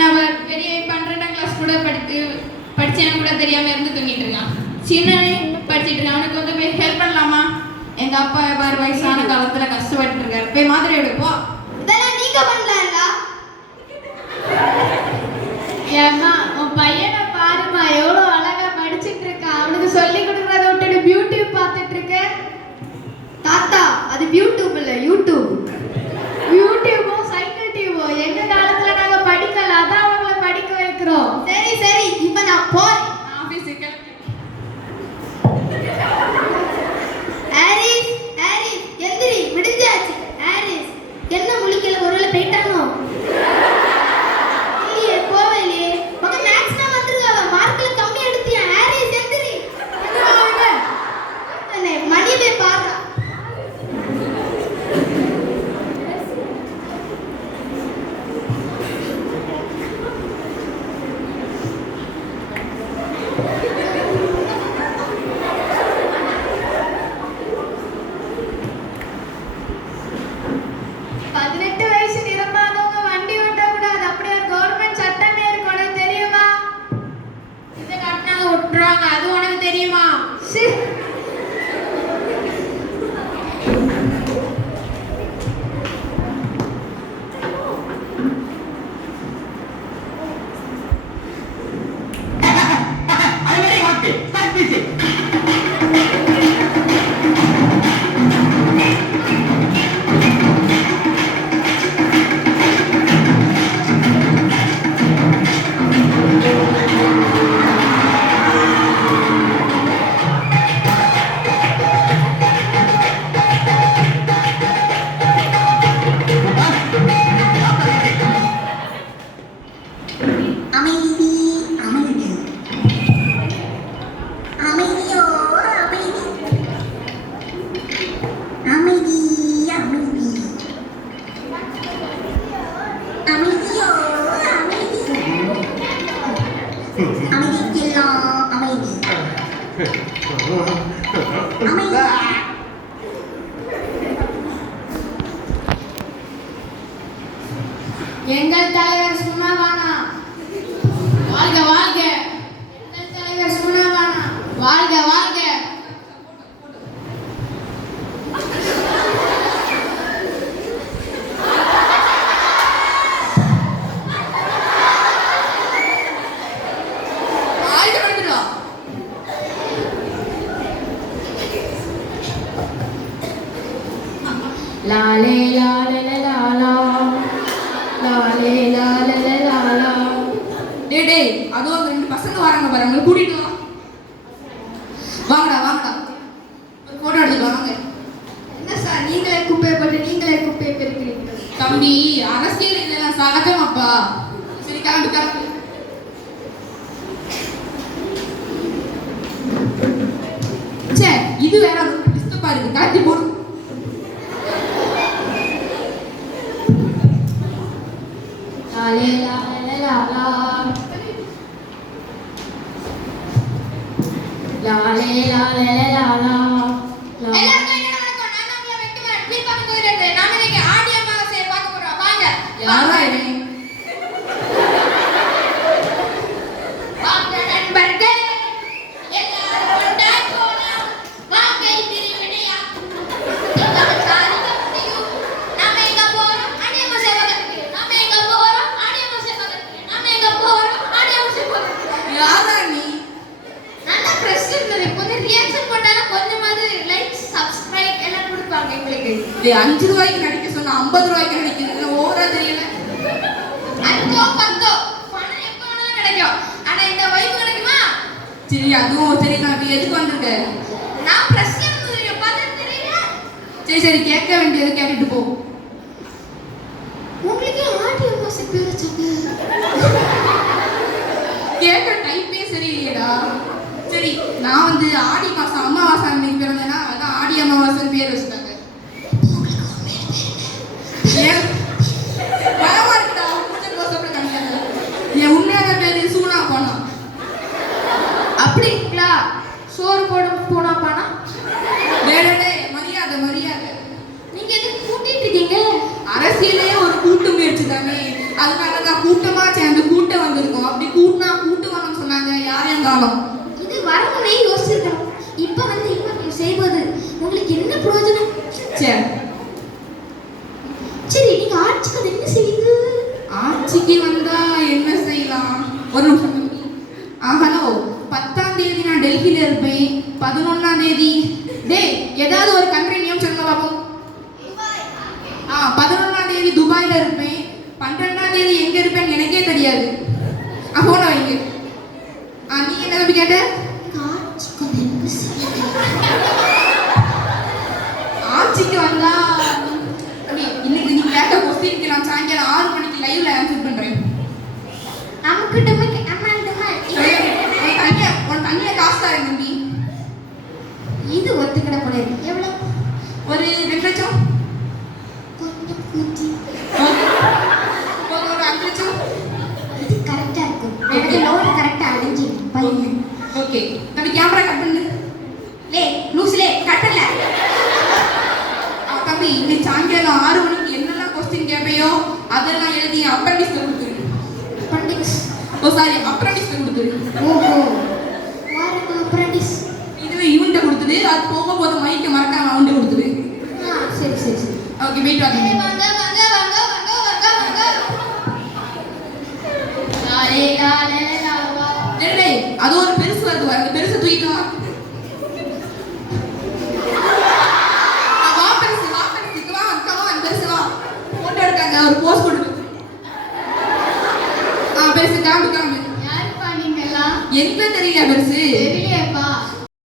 நான் பெரிய 12ஆம் கிளாஸ் கூட படிச்சேன்னு கூட தெரியாம இருந்து தூங்கிட்டு இருக்கான். சின்னவன் படிச்சுட்டு இருக்கான். அவனுக்கு வந்து போய் ஹெல்ப் பண்ணலாமா? எங்க அப்பா பாரு வயசான காலத்துல கஷ்டப்பட்டு இருக்காரு. போய் மாதிரி எடுப்போம். இதெல்லாம் நீங்க பண்ணலாம்ல? ஏம்மா உன் பையனை பாருமா எவ்வளோ அழகா படிச்சுட்டு இருக்கான். அவனுக்கு சொல்லி கொடுக்கறத விட்டுட்டு யூடியூப் பார்த்துட்டு இருக்க. தாத்தா அது யூடியூப் இல்ல யூடியூப். யூடியூபோ சைக்கிள் டியூபோ எங்க காலத்துல நாங்க படிக்கல, அதான் அவங்கள படிக்க வைக்கிறோம். சரி சரி இப்ப நான் போறேன். ஆபீஸுக்கு ஹாரிஸ் ஹாரிஸ் எந்திரி விடிஞ்சாச்சு. ஹாரிஸ் என்ன முழிக்கல, ஒருவேளை போயிட்டானோ? இல்லையே போகலையே. மகன் மேக்ஸ் தான் வந்திருக்காவ, மார்க்ல கம்மி எடுத்தியா? ஹாரிஸ் எந்திரி. மணியவே பாரு. அது உனக்கு தெரியுமா? எங்கள் தலைவர் சும்மாவானா? வாழ்க வாழ்க. எங்கள் தலைவர் சும்மாவானா? வாழ்க வாழ்க. லாலே லாலே லாலா லாலே லாலே லாலா. டேய் அதுவும் ரெண்டு பசங்க வராங்க பாரு, அவங்களை கூட்டிட்டு வா. வாங்கடா வாங்கடா, ஒரு போட்டோ எடுத்துட்டு வாங்க. என்ன சார் நீங்களே குப்பையை போட்டு நீங்களே குப்பையை பெருக்கிறீங்க? தம்பி அரசியல் இதெல்லாம் சகஜமாப்பா. சரி கிளம்பு கிளம்பு. சே இது வேற ரொம்ப டிஸ்டர்பா இருக்கு, காட்டி போடு. லாலே லாலே லாலா லாலே லாலே லாலா. எல்லாருக்கும் என்ன நடக்கும்? நான் தான் உங்களை வெட்டுவேன். க்ளீன் பண்ண போயிடுறது. நாம இன்னைக்கு ஆடி அமாவாசையை பார்க்க போறோம். வாங்க. யாரா இது? வாங்க நண்பர்களே, எல்லாரும் ஒன்றாய் போலாம். வாங்கை திருவிடையா. நம்ம சாதிக்க முடியும். நாம எங்க போறோம்? ஆடி அமாவாசை பார்க்கறதுக்கு. நாம எங்க போறோம்? ஆடி அமாவாசை பார்க்கறதுக்கு. நாம எங்க போறோம்? ஆடி அமாவாசை பார்க்கறதுக்கு. யாரா நீ? நல்ல பிரஸ் இருந்தது. கொஞ்சம் ரியாக்ஷன் பண்ணாலும் கொஞ்சமாவது லைக் சப்ஸ்கிரைப் எல்லாம் கொடுப்பாங்க எங்களுக்கு. 5 ரூபாய்க்கு நடிக்க சொன்னா 50 ரூபாய்க்கு நடிக்கிறது ஓவரா தெரியல. 5 10 பணம் எப்ப வேணாலும் கிடைக்கும். ஆனா இந்த வைப் கிடைக்குமா? சரி அதுவும் சரி. நான் இப்ப எதுக்கு வந்திருக்கேன்? நான் பிரஸ் இருந்தது பார்த்தா தெரியல. சரி சரி கேட்க வேண்டியது கேட்டுட்டு போ. உங்களுக்கு ஆடி அமாவாசை பேர் வச்சாங்க? கேட்க டைப்பே சரியில்லையடா. சரி நான் வந்து ஆடி மாசம் அமாவாசை அன்னைக்கு பிறந்தேன்னா அதான் ஆடி அமாவாசைன்னு பேர் வச்சுட்டாங்க. பயமா இருக்குடா. கொஞ்சம் க்ளோஸ்அப்ல காமிக்காத. என் உண்மையான பேரு சூனா போனா. அப்படிங்களா? சோறு போட போனா பானா? டேய் மரியாதை மரியாதை. நீங்க எதுக்கு கூட்டிட்டு இருக்கீங்க? அரசியலே ஒரு கூட்டு முயற்சி தானே, அதனால தான் கூட்டமா சேர்ந்து காலம். இது வரமுறை யோசிச்சிருக்கணும். இப்ப வந்து இவன் செய்வது உங்களுக்கு என்ன பிரயோஜனம்? சரி சரி, நீங்க ஆட்சிக்கு வந்து என்ன செய்யுது? ஆட்சிக்கு வந்தா என்ன செய்யலாம்? ஒரு நிமிஷம் தம்பி. ஹலோ, 10ஆம் தேதி நான் டெல்லியில இருப்பேன். 11ஆம் தேதி டேய் ஏதாவது ஒரு கண்ட்ரி நேம் சொல்லுங்க பாப்போம். 11ஆம் தேதி துபாயில இருப்பேன். 12ஆம் தேதி எங்க இருப்பேன்னு எனக்கே தெரியாது. போன வைங்க. நீ என்ன தம்பி கேட்ட? ஆட்சிக்கு வந்து என்ன செய்யுது? ஆட்சிக்கு வந்தா இன்னைக்கு நீ கேட்ட கொஸ்டினுக்கு நான் சாயங்காலம் 6 மணிக்கு லைவ்ல ஆன்சர் பண்றேன். நமக்கு டமக்கு அம்மாண்டமா உன் தனியா காசு தரேன் தம்பி. இது ஒத்துக்கிட போறது. எவ்வளவு? ஒரு 2 லட்சம். கொஞ்சம் கூட்டி. ஒரு 5 லட்சம். இது கரெக்டா இருக்கு. எனக்கு லோன் கரெக்டா அடைஞ்சு பையன். ஓகே தம்பி கேமரா கட் பண்ணு. லே லூஸ்லே கட் பண்ணல. தம்பி இன்னைக்கு சாயங்காலம் 6 மணிக்கு என்னெல்லாம் கொஸ்டின் கேட்பையோ அதெல்லாம் எழுதி அப்ரண்டிஸ்ல கொடுத்துரு. அப்ரண்டிஸ். சாரி அப்ரண்டிஸ்ல கொடுத்துரு. ஓஹோ, வாரக்கு அப்ரண்டிஸ். இதுவே இவன்ட்ட கொடுத்துரு. அது போகும்போது மைக்க மறக்காம அவன்ட்ட கொடுத்துரு. சரி சரி சரி. ஓகே வெயிட் வாங்க வாங்க. வாங்க வாங்க வாங்க வாங்க வாங்க. லாலே லாலே லாவா. டேய் அது ஒரு பெருசு வருது. அந்த பெருசு தூக்கிட்டு வா.